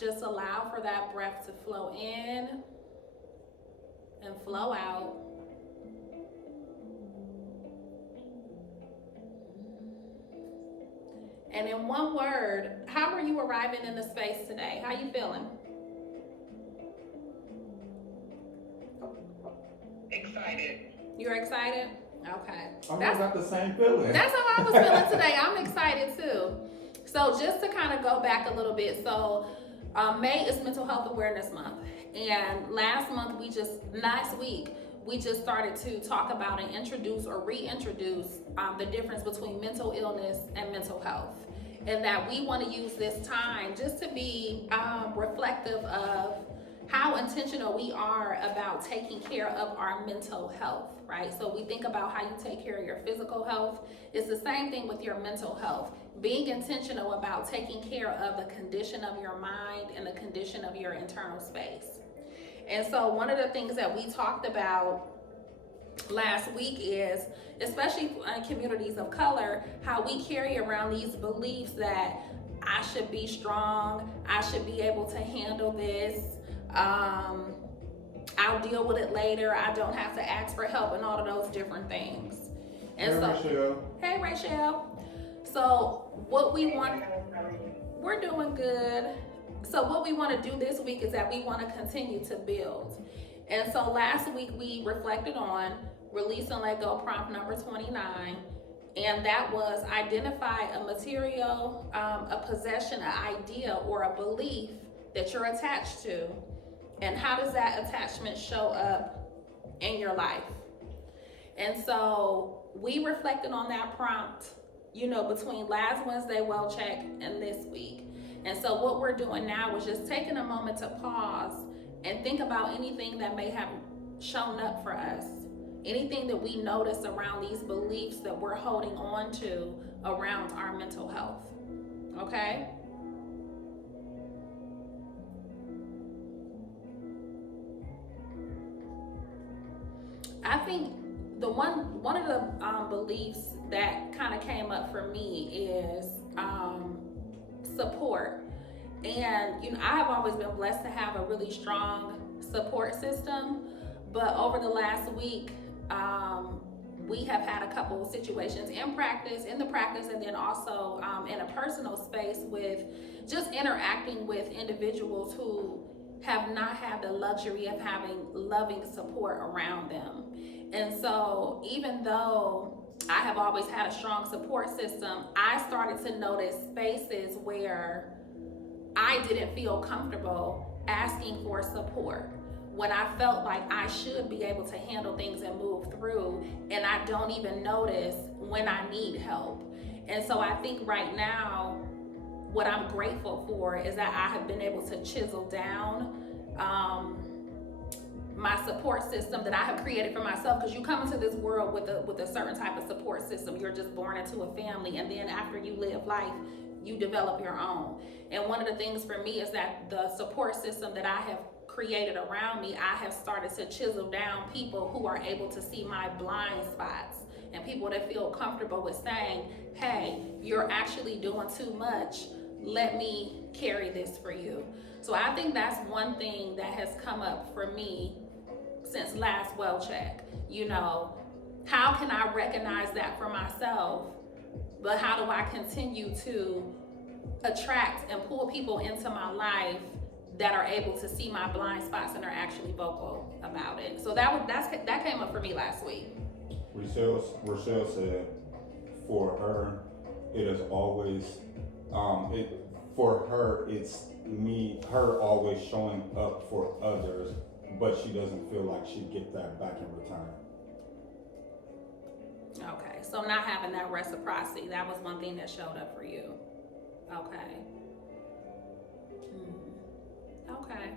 Just allow for that breath to flow in and flow out. And in one word, how are you arriving in the space today? How you feeling? Excited. You're excited? Okay. I got the same feeling. That's how I was feeling today. I'm excited too. So just to kind of go back a little bit. So May is Mental Health Awareness Month. And last week, we just started to talk about and introduce or reintroduce the difference between mental illness and mental health. And that we want to use this time just to be reflective of how intentional we are about taking care of our mental health, right? So we think about how you take care of your physical health. It's the same thing with your mental health. Being intentional about taking care of the condition of your mind and the condition of your internal space. And so one of the things that we talked about last week is, especially in communities of color, how we carry around these beliefs that I should be strong, I should be able to handle this, I'll deal with it later, I don't have to ask for help, and all of those different things. And Hey Rachel. So what we want, we're doing good. So what we want to do this week is that we want to continue to build. And so last week we reflected on release and let go prompt number 29. And that was identify a material, a possession, an idea, or a belief that you're attached to. And how does that attachment show up in your life? And so we reflected on that prompt, between last Wednesday well check and this week. And so what we're doing now is just taking a moment to pause and think about anything that may have shown up for us. Anything that we notice around these beliefs that we're holding on to around our mental health. Okay? I think one of the beliefs that kind of came up for me is support. And I have always been blessed to have a really strong support system, but over the last week we have had a couple of situations in the practice, and then also in a personal space with just interacting with individuals who have not had the luxury of having loving support around them. And so even though I have always had a strong support system, I started to notice spaces where I didn't feel comfortable asking for support, when I felt like I should be able to handle things and move through, and I don't even notice when I need help. And so I think right now, what I'm grateful for is that I have been able to chisel down my support system that I have created for myself, because you come into this world with a certain type of support system. You're just born into a family, and then after you live life, you develop your own. And one of the things for me is that the support system that I have created around me, I have started to chisel down people who are able to see my blind spots, and people that feel comfortable with saying, hey, you're actually doing too much, let me carry this for you. So I think that's one thing that has come up for me since last well check. How can I recognize that for myself, but how do I continue to attract and pull people into my life that are able to see my blind spots and are actually vocal about it? So that came up for me last week. Rochelle said for her, it is always, for her, it's her always showing up for others, but she doesn't feel like she'd get that back in return. Okay, so not having that reciprocity, that was one thing that showed up for you. Okay. Okay.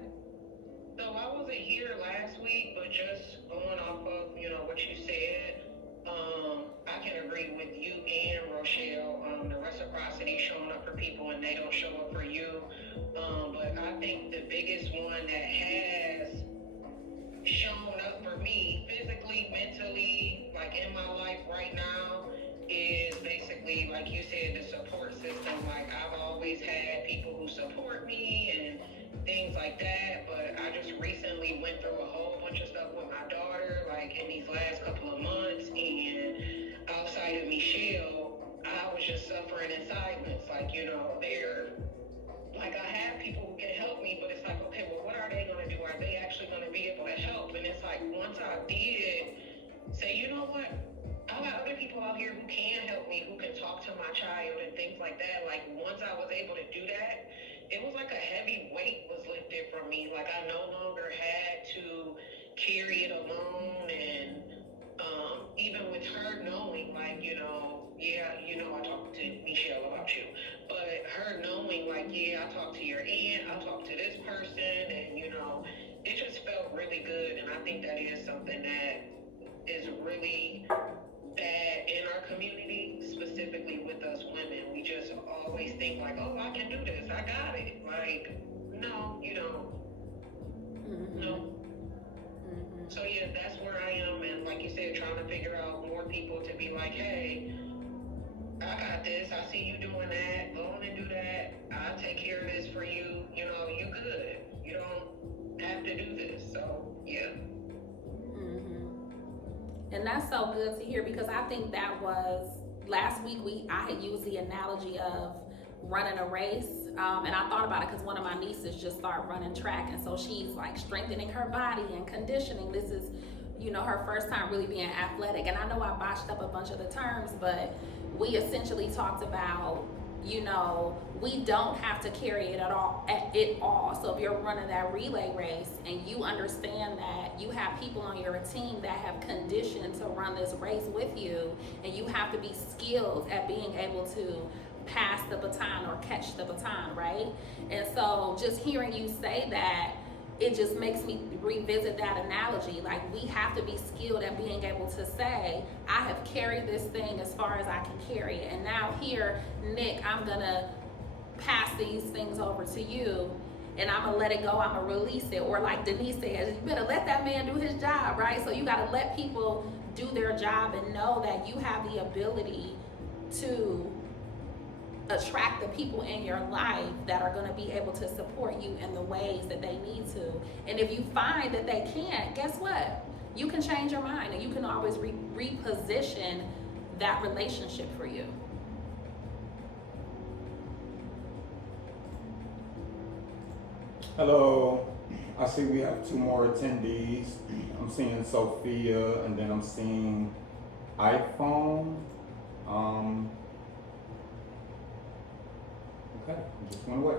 So I wasn't here last week, but just going off of, what you said, I can agree with you and Rochelle. The reciprocity showing up for people and they don't show up for you. But I think the biggest one that has shown up for me physically, mentally, like in my life right now, is basically, like you said, the support system. Like I've always had people who support me and things like that. But I just recently went through a whole bunch of stuff with my daughter, like in these last couple of months, and outside of Michelle, I was just suffering in silence. Like, you know, like I have people who can help me, but it's like, okay, well, what are they going to do? Are they actually going to be able to help? And it's like, once I did say, you know what, I got other people out here who can help me, who can talk to my child and things like that. Like, once I was able to do that, it was like a heavy weight was lifted from me. Like, I no longer had to carry it alone. And even with her knowing, like, you know, yeah, you know, I talked to Michelle about you, but her knowing, like, yeah, I talked to your aunt, I talked to this person, and, you know, it just felt really good. And I think that is something that is really bad in our community, specifically with us women. We just always think like, oh, I can do this, I got it. Like, no, you don't. No. So yeah, that's where I am, and like you said, trying to figure out more people to be like, hey, I got this, I see you doing that, go on and do that, I'll take care of this for you, you know, you good, you don't have to do this. So yeah. And that's so good to hear, because I think that was last week I had used the analogy of running a race, and I thought about it because one of my nieces just started running track, and so she's like strengthening her body and conditioning. This is, you know, her first time really being athletic, and I know I botched up a bunch of the terms, but we essentially talked about, you know, we don't have to carry it at all. So if you're running that relay race and you understand that you have people on your team that have conditioned to run this race with you, and you have to be skilled at being able to pass the baton or catch the baton, right? And so just hearing you say that, it just makes me revisit that analogy. Like, we have to be skilled at being able to say, I have carried this thing as far as I can carry it, and now here, Nick, I'm gonna pass these things over to you, and I'm gonna let it go, I'm gonna release it. Or like Denise says, you better let that man do his job, right? So you gotta let people do their job and know that you have the ability to attract the people in your life that are going to be able to support you in the ways that they need to. And if you find that they can't, guess what? You can change your mind, and you can always reposition that relationship for you. Hello, I see we have 2 more attendees. I'm seeing Sophia, and then I'm seeing iPhone. Okay, just went away.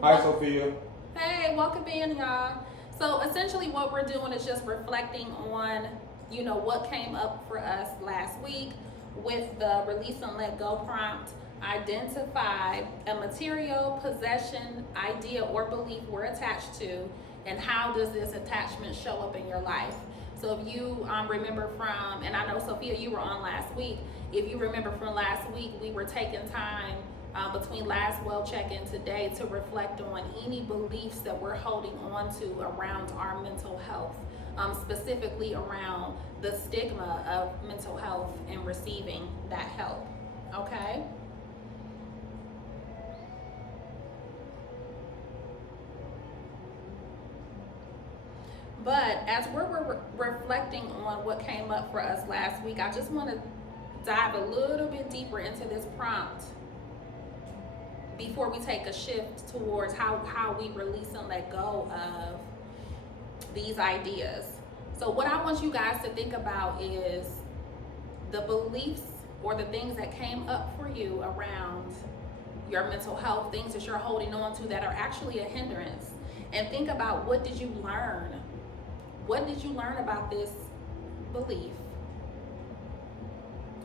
Hi, Sophia. Hey, welcome in, y'all. So essentially what we're doing is just reflecting on, you know, what came up for us last week with the release and let go prompt. Identify a material, possession, idea, or belief we're attached to, and how does this attachment show up in your life? So if you remember from, and I know Sophia, you were on last week, if you remember from last week, we were taking time between last well check-in today to reflect on any beliefs that we're holding on to around our mental health, specifically around the stigma of mental health and receiving that help, okay? But as we're reflecting on what came up for us last week, I just want to dive a little bit deeper into this prompt before we take a shift towards how we release and let go of these ideas. So what I want you guys to think about is the beliefs or the things that came up for you around your mental health, things that you're holding on to that are actually a hindrance. And think about, what did you learn? What did you learn about this belief?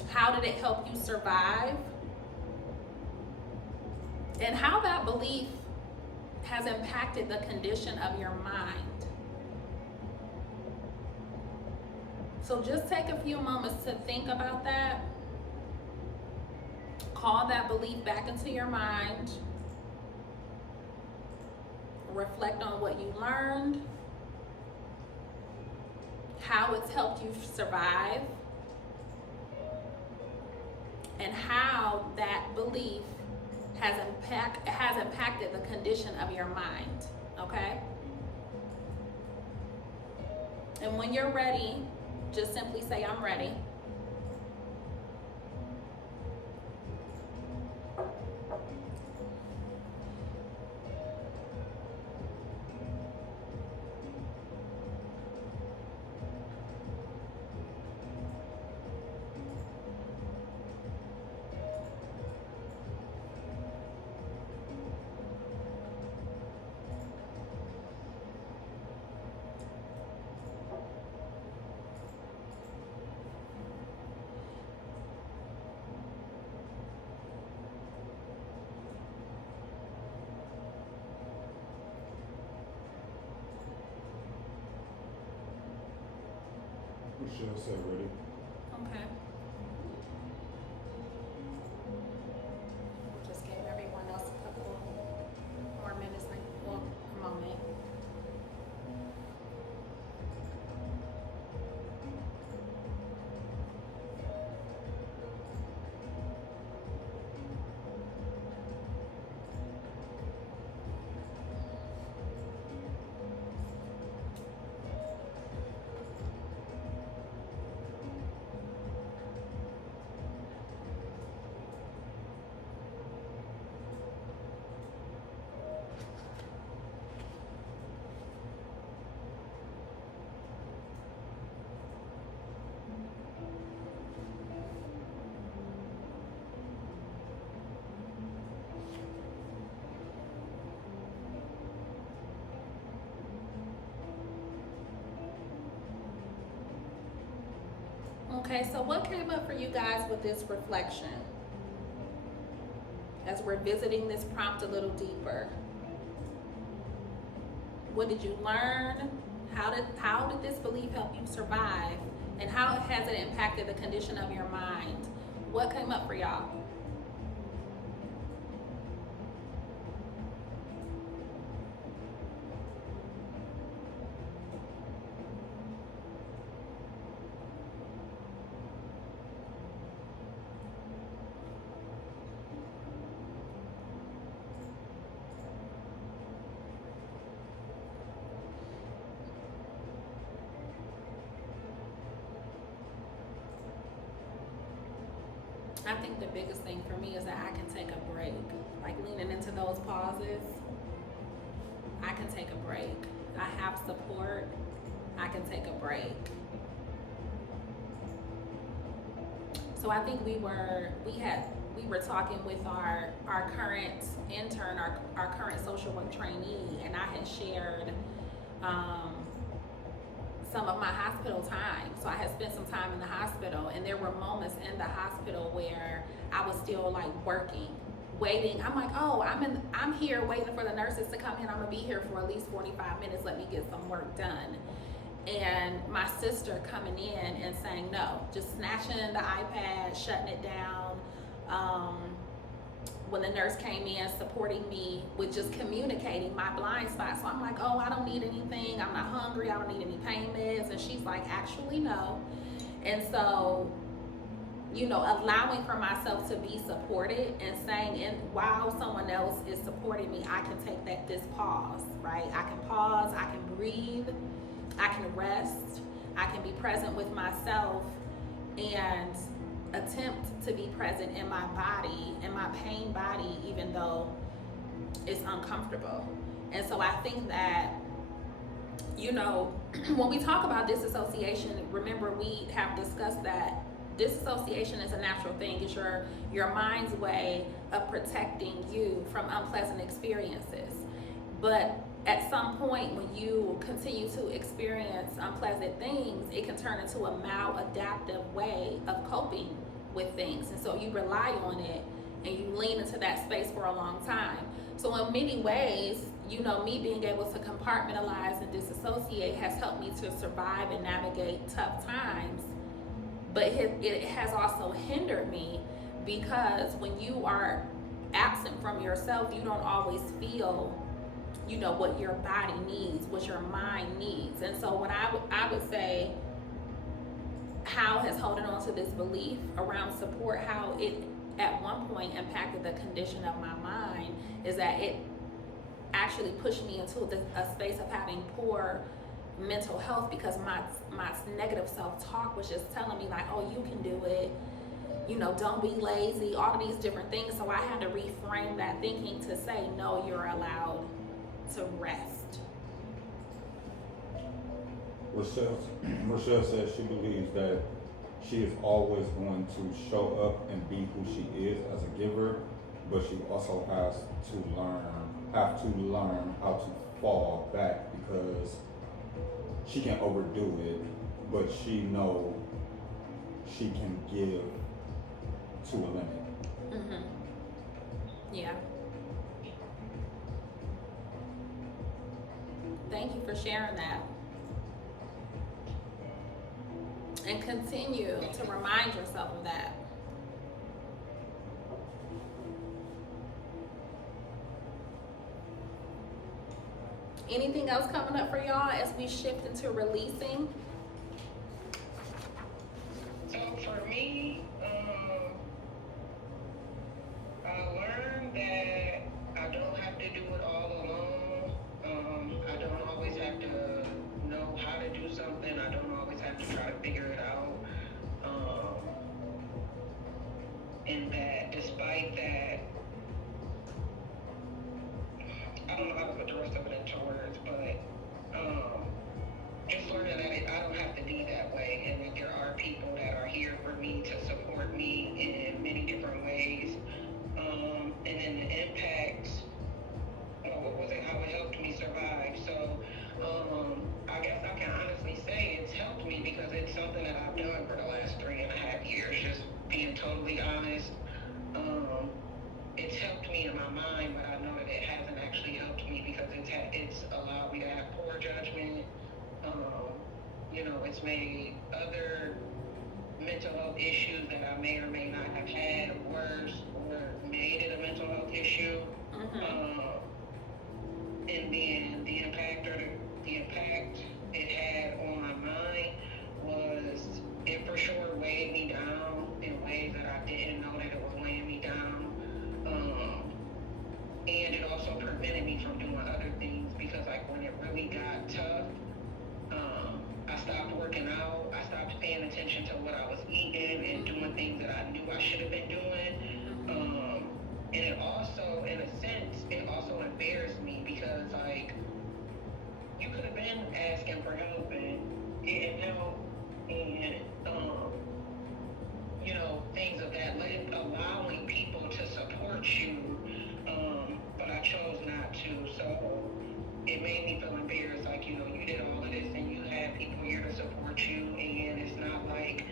How did it help you survive? And how that belief has impacted the condition of your mind. So just take a few moments to think about that. Call that belief back into your mind. Reflect on what you learned, how it's helped you survive, and how that belief has impacted the condition of your mind. okay? And when you're ready, just simply say, I'm ready. Rochelle said ready. Okay. Just gave everyone else a couple more minutes, like, well, a moment. Okay, so what came up for you guys with this reflection? As we're visiting this prompt a little deeper. What did you learn? How did this belief help you survive? And how has it impacted the condition of your mind? What came up for y'all? I think the biggest thing for me is that I can take a break. Like leaning into those pauses, I can take a break. I have support, I can take a break. So I think we were talking with our current intern, our current social work trainee, and I had shared some of my hospital time. So I had spent some time in the hospital, and there were moments in the hospital where I was still like working, waiting. I'm like, oh, I'm here waiting for the nurses to come in. I'm gonna be here for at least 45 minutes. Let me get some work done. And my sister coming in and saying no, just snatching the iPad, shutting it down. When the nurse came in, supporting me with just communicating my blind spot. So I'm like, oh, I don't need anything. I'm not hungry. I don't need any pain meds. And she's like, actually, no. And so, allowing for myself to be supported and saying, and while someone else is supporting me, I can take this pause, right? I can pause, I can breathe, I can rest, I can be present with myself and attempt to be present in my body, in my pain body, even though it's uncomfortable. And so I think that, when we talk about disassociation, remember we have discussed that disassociation is a natural thing. It's your mind's way of protecting you from unpleasant experiences. But at some point, when you continue to experience unpleasant things, it can turn into a maladaptive way of coping with things. And so you rely on it and you lean into that space for a long time. So in many ways, me being able to compartmentalize and disassociate has helped me to survive and navigate tough times. But it has also hindered me, because when you are absent from yourself, you don't always feel what your body needs, what your mind needs. And so what I would say, how has holding on to this belief around support, how it at one point impacted the condition of my mind, is that actually pushed me into a space of having poor mental health, because my negative self-talk was just telling me like, oh, you can do it, you know, don't be lazy, all of these different things. So I had to reframe that thinking to say, no, you're allowed to rest. Rochelle says she believes that she is always going to show up and be who she is as a giver, but she also have to learn how to fall back, because she can overdo it, but she know she can give to a limit. Mm-hmm. Yeah. Thank you for sharing that. And continue to remind yourself of that. Anything else coming up for y'all as we shift into releasing? So for me, I learned that I don't have to do it all alone. I don't always have to know how to do something. I don't always have to try to figure it out. And that despite that, I don't know how to put the rest of it into words, but just learning that I don't have to be that way, and that there are people that are here for me to support me in many different ways. And then the impacts, what was it, how it helped me survive. So I guess I can honestly say it's helped me, because it's something that I've done for the last 3.5 years, just being totally honest. It's helped me in my mind, but I know that it hasn't actually helped me, because it's allowed me to have poor judgment. You know, it's made other mental health issues that I may or may not have had worse, or made it a mental health issue. Mm-hmm. And then the impact it had on my mind was, it for sure weighed me down in ways that I didn't know that it was weighing me down. And it also prevented me from doing other things, because like when it really got tough, I stopped working out. I stopped paying attention to what I was eating and doing things that I knew I should have been doing. And it also, in a sense, it also embarrassed me, because like, you could have been asking for help and getting help, and you know, things of that, like allowing people to support you, but I chose not to. So it made me feel embarrassed, like, you know, you did all of this and you had people here to support you, and it's not like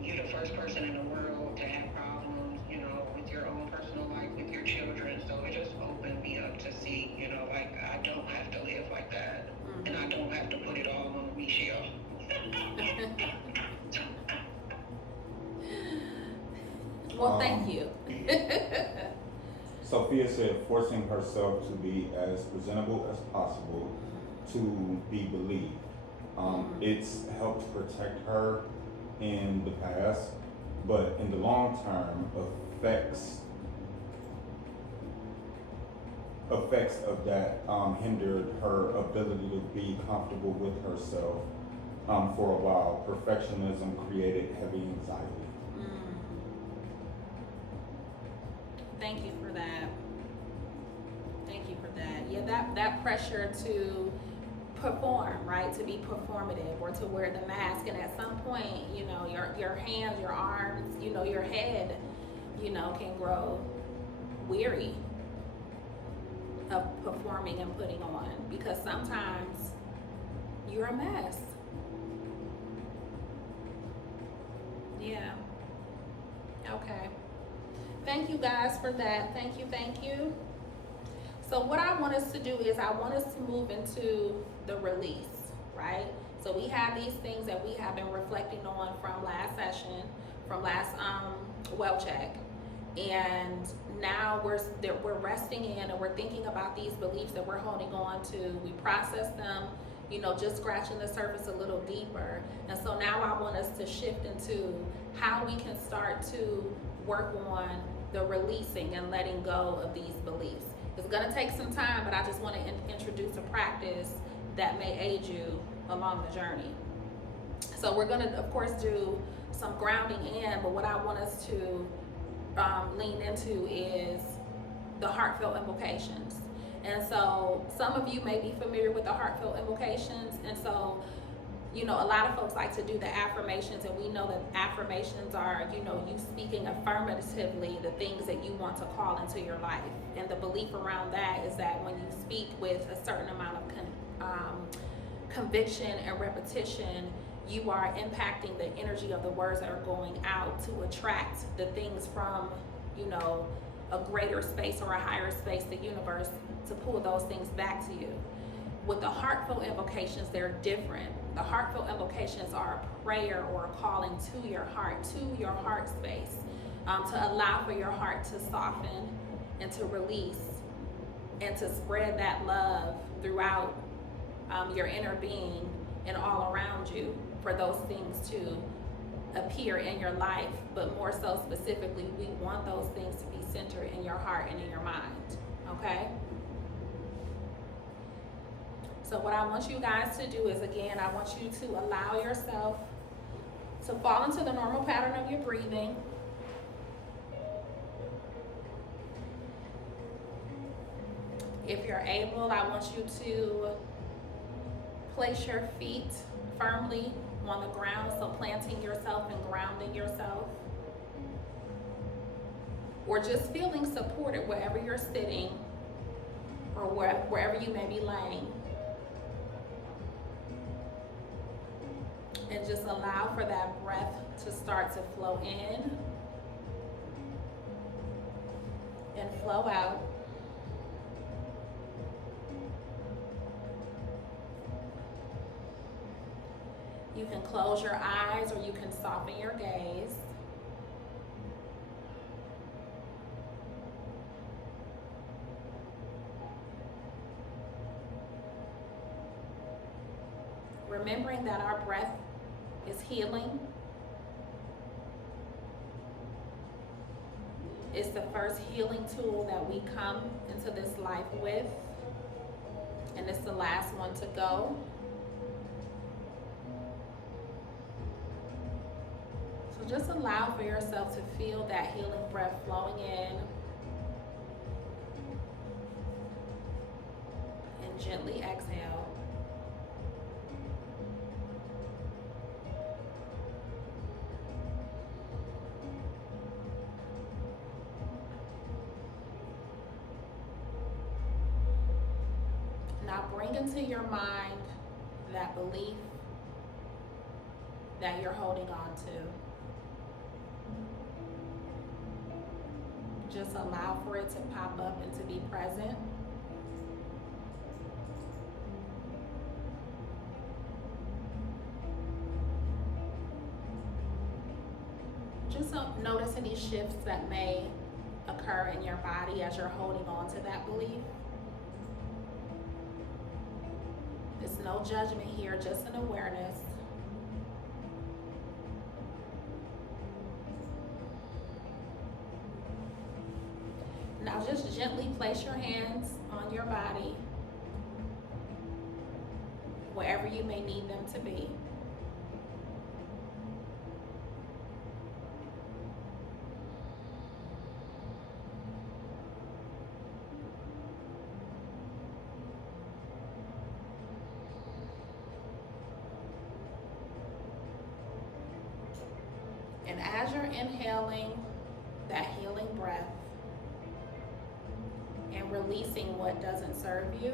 you're the first person in the world to have problems, you know, with your own personal life, with your children. So it just opened me up to see, you know, like, I don't have to live like that. Mm-hmm. And I don't have to put it all on Michelle. Well, thank you. Sophia said forcing herself to be as presentable as possible to be believed. It's helped protect her in the past, but in the long term, effects of that hindered her ability to be comfortable with herself for a while. Perfectionism created heavy anxiety. Thank you for that. Thank you for that. Yeah, that pressure to perform, right? To be performative, or to wear the mask. And at some point, you know, your hands, your arms, you know, your head, you know, can grow weary of performing and putting on, because sometimes you're a mess. Yeah. Okay. Thank you guys for that. Thank you. So what I want us to do is I want us to move into the release, right? So we have these things that we have been reflecting on from last session, from last well check. And now we're resting in, and we're thinking about these beliefs that we're holding on to. We process them, you know, just scratching the surface a little deeper. And so now I want us to shift into how we can start to work on the releasing and letting go of these beliefs. It's gonna take some time, but I just want to introduce a practice that may aid you along the journey. So we're gonna, of course, do some grounding in, but what I want us to lean into is the heartfelt invocations. And so some of you may be familiar with the heartfelt invocations, and so you know, a lot of folks like to do the affirmations, and we know that affirmations are, you know, you speaking affirmatively the things that you want to call into your life. And the belief around that is that when you speak with a certain amount of conviction and repetition, you are impacting the energy of the words that are going out to attract the things from, you know, a greater space or a higher space, the universe, to pull those things back to you. With the heartfelt invocations, they're different. The heartfelt invocations are a prayer or a calling to your heart space, to allow for your heart to soften and to release and to spread that love throughout your inner being and all around you, for those things to appear in your life. But more so specifically, we want those things to be centered in your heart and in your mind, okay? So what I want you guys to do is, again, I want you to allow yourself to fall into the normal pattern of your breathing. If you're able, I want you to place your feet firmly on the ground, so planting yourself and grounding yourself. Or just feeling supported wherever you're sitting or wherever you may be laying. And just allow for that breath to start to flow in and flow out. You can close your eyes or you can soften your gaze. Remembering that our breath is healing. It's the first healing tool that we come into this life with, and it's the last one to go. So just allow for yourself to feel that healing breath flowing in, and gently exhale. Now bring into your mind that belief that you're holding on to. Just allow for it to pop up and to be present. Just notice any shifts that may occur in your body as you're holding on to that belief. There's no judgment here, just an awareness. Now just gently place your hands on your body, wherever you may need them to be. And as you're inhaling that healing breath and releasing what doesn't serve you,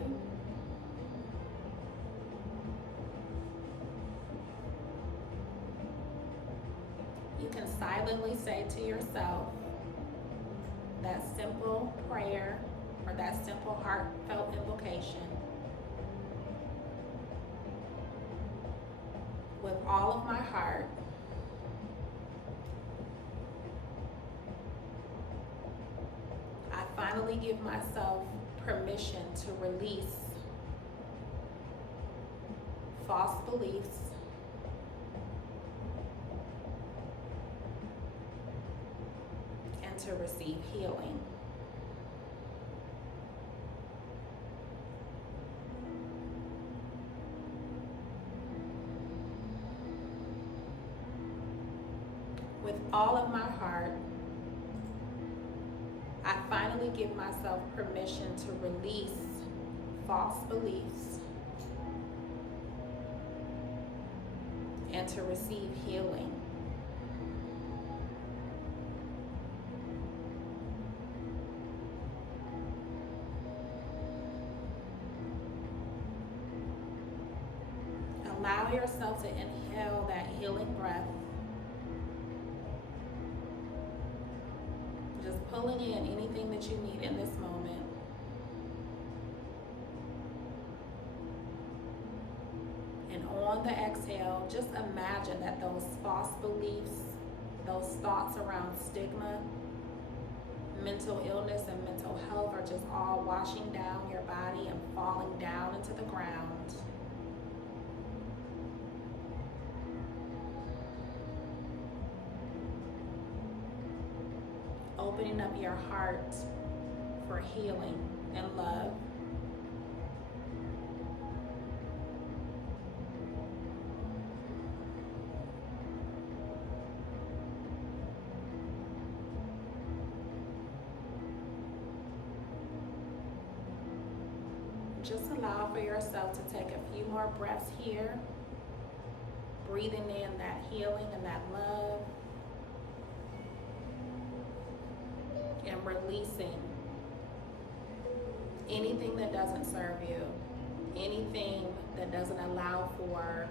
you can silently say to yourself that simple prayer or that simple heartfelt invocation. With all of my heart, I finally give myself permission to release false beliefs and to receive healing. all of my heart, I finally give myself permission to release false beliefs and to receive healing. Allow yourself to inhale that healing breath. Just pulling in anything that you need in this moment. And on the exhale, just imagine that those false beliefs, those thoughts around stigma, mental illness, and mental health are just all washing down your body and falling down into the ground. Opening up your heart for healing and love. Just allow for yourself to take a few more breaths here, breathing in that healing and that love. And releasing anything that doesn't serve you, anything that doesn't allow for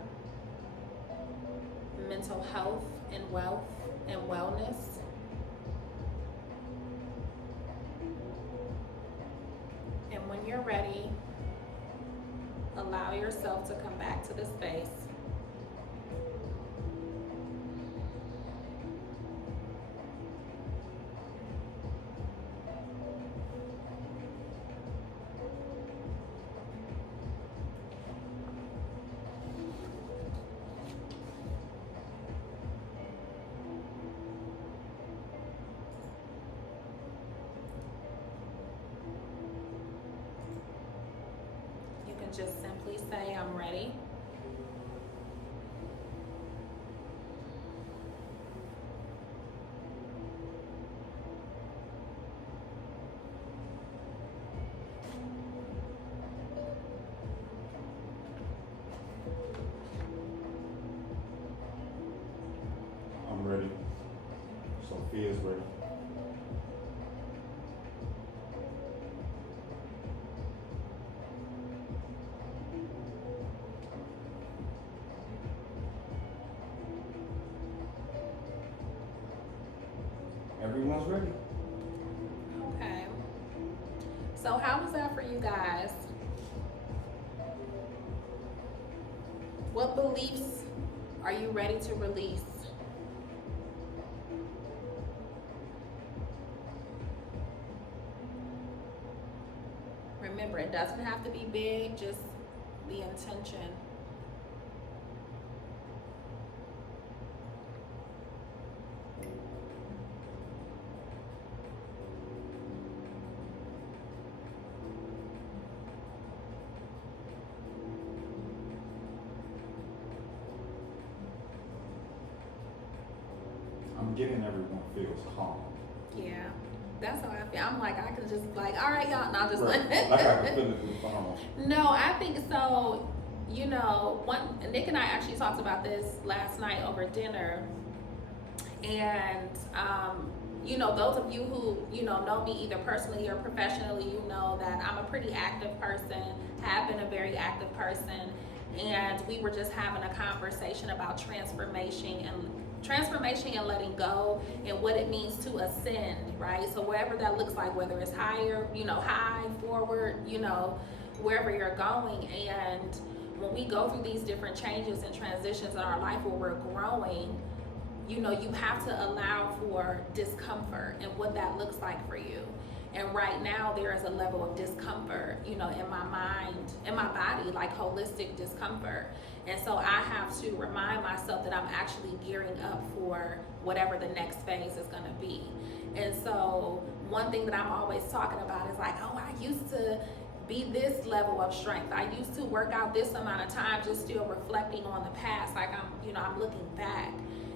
mental health and wealth and wellness. And when you're ready, allow yourself to come back to the space. Just simply say, I'm ready. I'm ready. Sophia's ready. Everyone's ready. Okay. So how was that for you guys? What beliefs are you ready to release? Remember, it doesn't have to be big, just the intention. I'm getting everyone feels calm. Yeah, that's how I feel. I'm like, I can just like, all right, y'all, and I'll just Right. Like I can feel it through calm. No, I think so. You know, Nick and I actually talked about this last night over dinner, and you know, those of you who know me either personally or professionally, you know that I'm a pretty active person, have been a very active person, and we were just having a conversation about transformation and letting go and what it means to ascend, right? So wherever that looks like, whether it's higher, high, forward, wherever you're going. And when we go through these different changes and transitions in our life where we're growing, you have to allow for discomfort and what that looks like for you. And right now there is a level of discomfort, in my mind, in my body, like holistic discomfort. And so I have to remind myself that I'm actually gearing up for whatever the next phase is going to be. And so one thing that I'm always talking about is like, oh, I used to be this level of strength. I used to work out this amount of time, just still reflecting on the past. Like I'm looking back.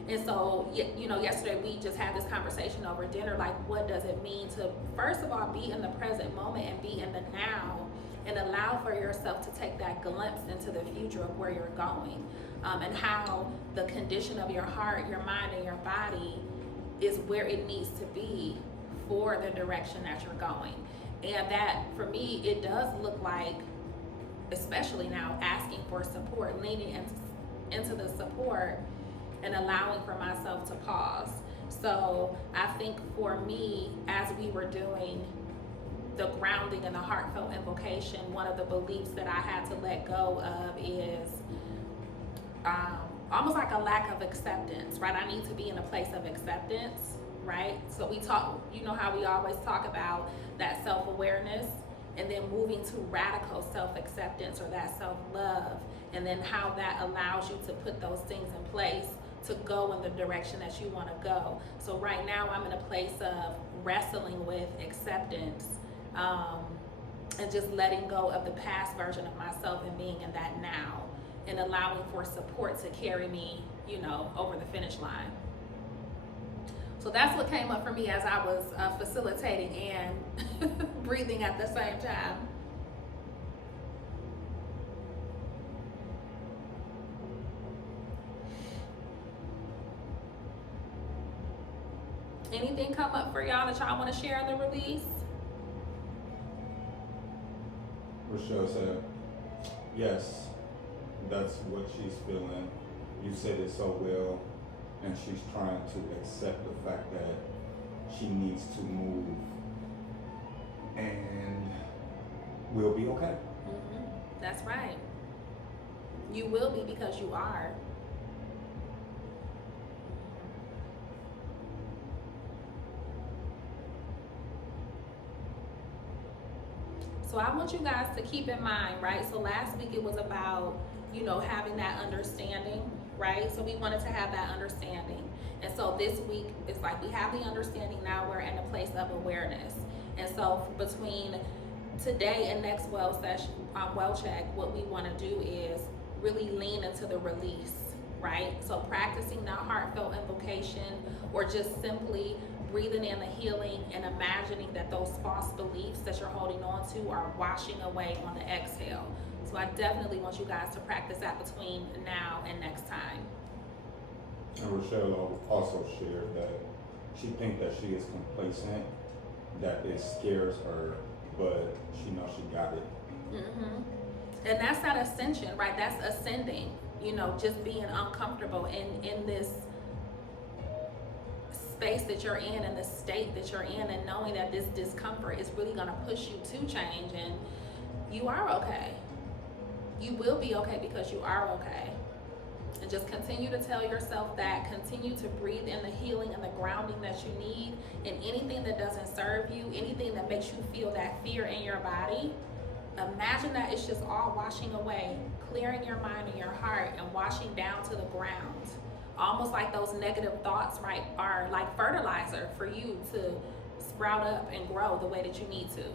And so, you know, yesterday we just had this conversation over dinner, like what does it mean to, first of all, be in the present moment and be in the now, and allow for yourself to take that glimpse into the future of where you're going, and how the condition of your heart, your mind, and your body is where it needs to be for the direction that you're going. And that, for me, it does look like, especially now, asking for support, leaning into the support, and allowing for myself to pause. So I think for me, as we were doing the grounding and the heartfelt invocation, one of the beliefs that I had to let go of is almost like a lack of acceptance, right? I need to be in a place of acceptance, right? So we talk, you know how we always talk about that self-awareness, and then moving to radical self-acceptance or that self-love, and then how that allows you to put those things in place to go in the direction that you want to go. So right now I'm in a place of wrestling with acceptance, and just letting go of the past version of myself and being in that now, and allowing for support to carry me, you know, over the finish line. So that's what came up for me as I was facilitating and breathing at the same time. Anything come up for y'all that y'all want to share in the release? Rochelle said, yes, that's what she's feeling. You said it so well, and she's trying to accept the fact that she needs to move, and we'll be okay. Mm-hmm. That's right. You will be, because you are. So I want you guys to keep in mind, right? So last week it was about, you know, having that understanding, right? So we wanted to have that understanding. And so this week, it's like we have the understanding, now we're in a place of awareness. And so between today and next well session, well check, what we want to do is really lean into the release, right? So practicing that heartfelt invocation, or just simply breathing in the healing and imagining that those false beliefs that you're holding on to are washing away on the exhale. So I definitely want you guys to practice that between now and next time. And Rochelle also shared that she thinks that she is complacent, that it scares her, but she knows she got it. Mm-hmm. And that's that ascension, right? That's ascending, you know, just being uncomfortable in this space that you're in and the state that you're in, and knowing that this discomfort is really going to push you to change, and you are okay. You will be okay because you are okay. And just continue to tell yourself that, continue to breathe in the healing and the grounding that you need, and anything that doesn't serve you, anything that makes you feel that fear in your body, imagine that it's just all washing away, clearing your mind and your heart and washing down to the ground. Almost like those negative thoughts, right, are like fertilizer for you to sprout up and grow the way that you need to.